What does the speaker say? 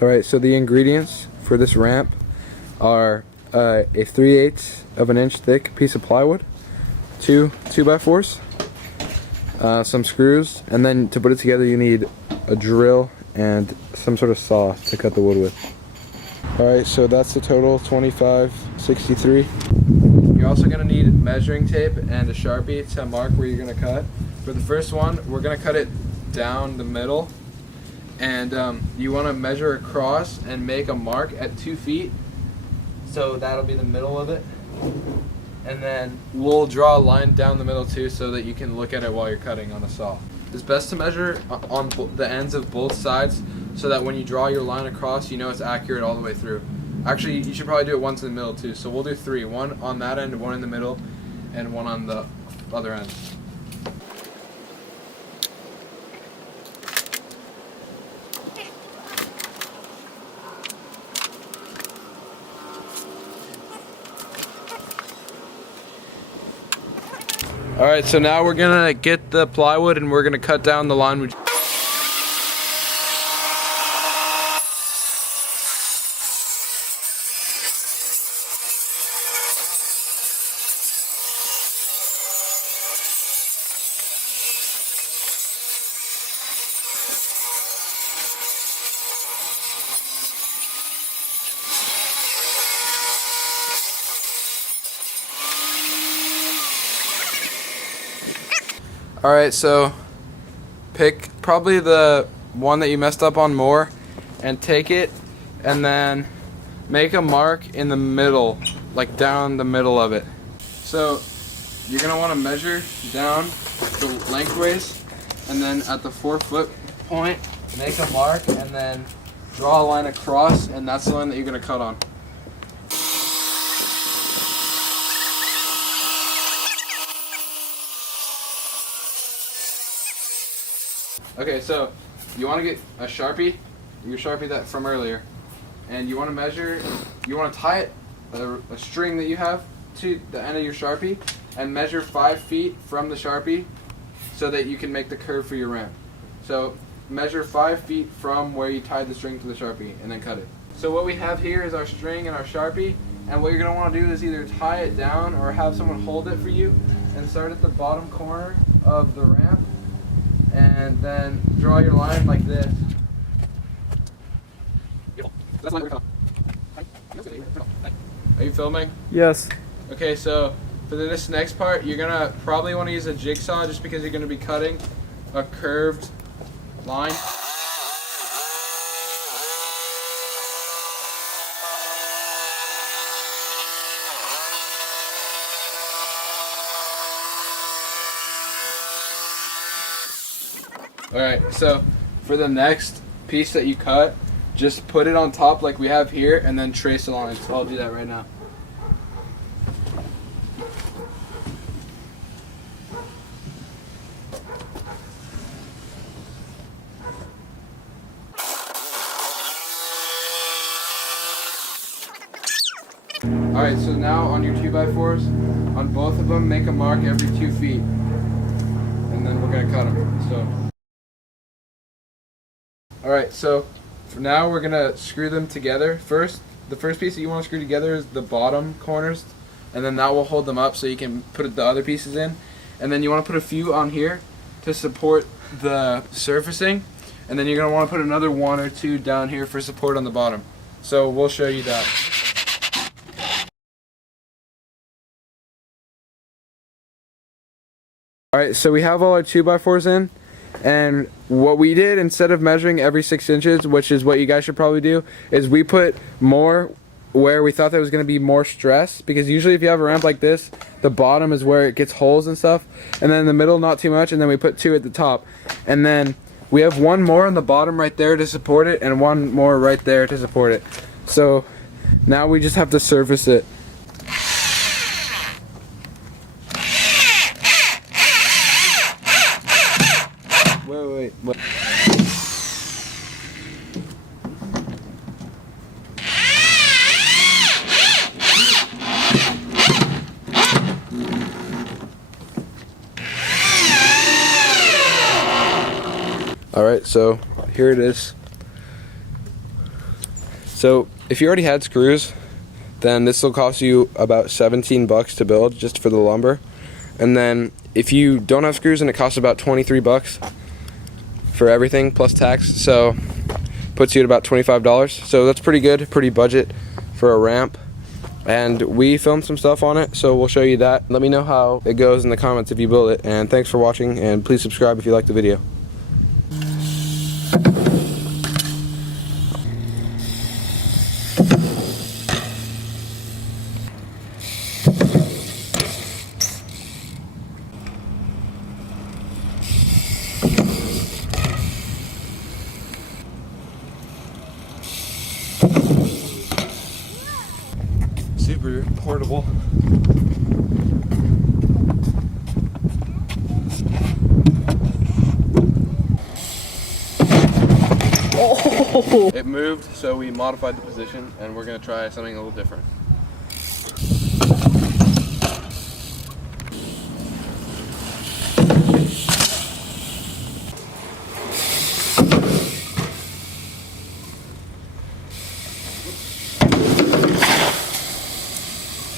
Alright, so the ingredients for this ramp are a 3/8 of an inch thick piece of plywood, two 2x4s, some screws, and then to put it together you need a drill and some sort of saw to cut the wood with. Alright, so that's the total, 25.63. You're also going to need measuring tape and a Sharpie to mark where you're going to cut. For the first one, we're going to cut it down the middle, and you want to measure across and make a mark at 2 feet, so that'll be the middle of it. And then we'll draw a line down the middle too, so that you can look at it while you're cutting on the saw. It's best to measure on the ends of both sides, so that when you draw your line across, you know it's accurate all the way through. Actually, you should probably do it once in the middle too, so we'll do 3. One on that end, one in the middle, and one on the other end. Alright, so now we're gonna get the plywood and we're gonna cut down the line. Alright, so pick probably the one that you messed up on more and take it and then make a mark in the middle, like down the middle of it. So you're going to want to measure down the lengthways, and then at the 4-foot point make a mark and then draw a line across, and that's the line that you're going to cut on. Okay, so you want to get a Sharpie, your Sharpie that from earlier, and you want to measure, you want to tie it, a string that you have to the end of your Sharpie, and measure 5 feet from the Sharpie so that you can make the curve for your ramp. So measure 5 feet from where you tied the string to the Sharpie and then cut it. So what we have here is our string and our Sharpie, and what you're going to want to do is either tie it down or have someone hold it for you and start at the bottom corner of the ramp. And then draw your line like this. Are you filming? Yes. Okay, so for this next part, you're gonna probably want to use a jigsaw just because you're gonna be cutting a curved line. Alright, so for the next piece that you cut, just put it on top like we have here and then trace the lines. So I'll do that right now. Alright, so now on your 2x4s, on both of them, make a mark every 2 feet. And then we're going to cut them. So. Alright, so for now we're going to screw them together. The first piece that you want to screw together is the bottom corners, and then that will hold them up so you can put the other pieces in. And then you want to put a few on here to support the surfacing, and then you're going to want to put another 1 or 2 down here for support on the bottom. So we'll show you that. Alright, so we have all our 2x4s in, and what we did, instead of measuring every 6 inches, which is what you guys should probably do, is we put more where we thought there was going to be more stress, because usually if you have a ramp like this, the bottom is where it gets holes and stuff, and then in the middle not too much, and then we put 2 at the top, and then we have 1 more on the bottom right there to support it, and 1 more right there to support it. So now we just have to surface it. Wait. Alright, so here it is. So if you already had screws, then this will cost you about 17 bucks to build just for the lumber. And then if you don't have screws, then it costs about 23 bucks for everything plus tax. So puts you at about $25. So that's pretty good, pretty budget for a ramp. And we filmed some stuff on it, so we'll show you that. Let me know how it goes in the comments if you build it. And thanks for watching, and please subscribe if you liked the video. Super portable. Oh! It moved, so we modified the position, and we're gonna try something a little different.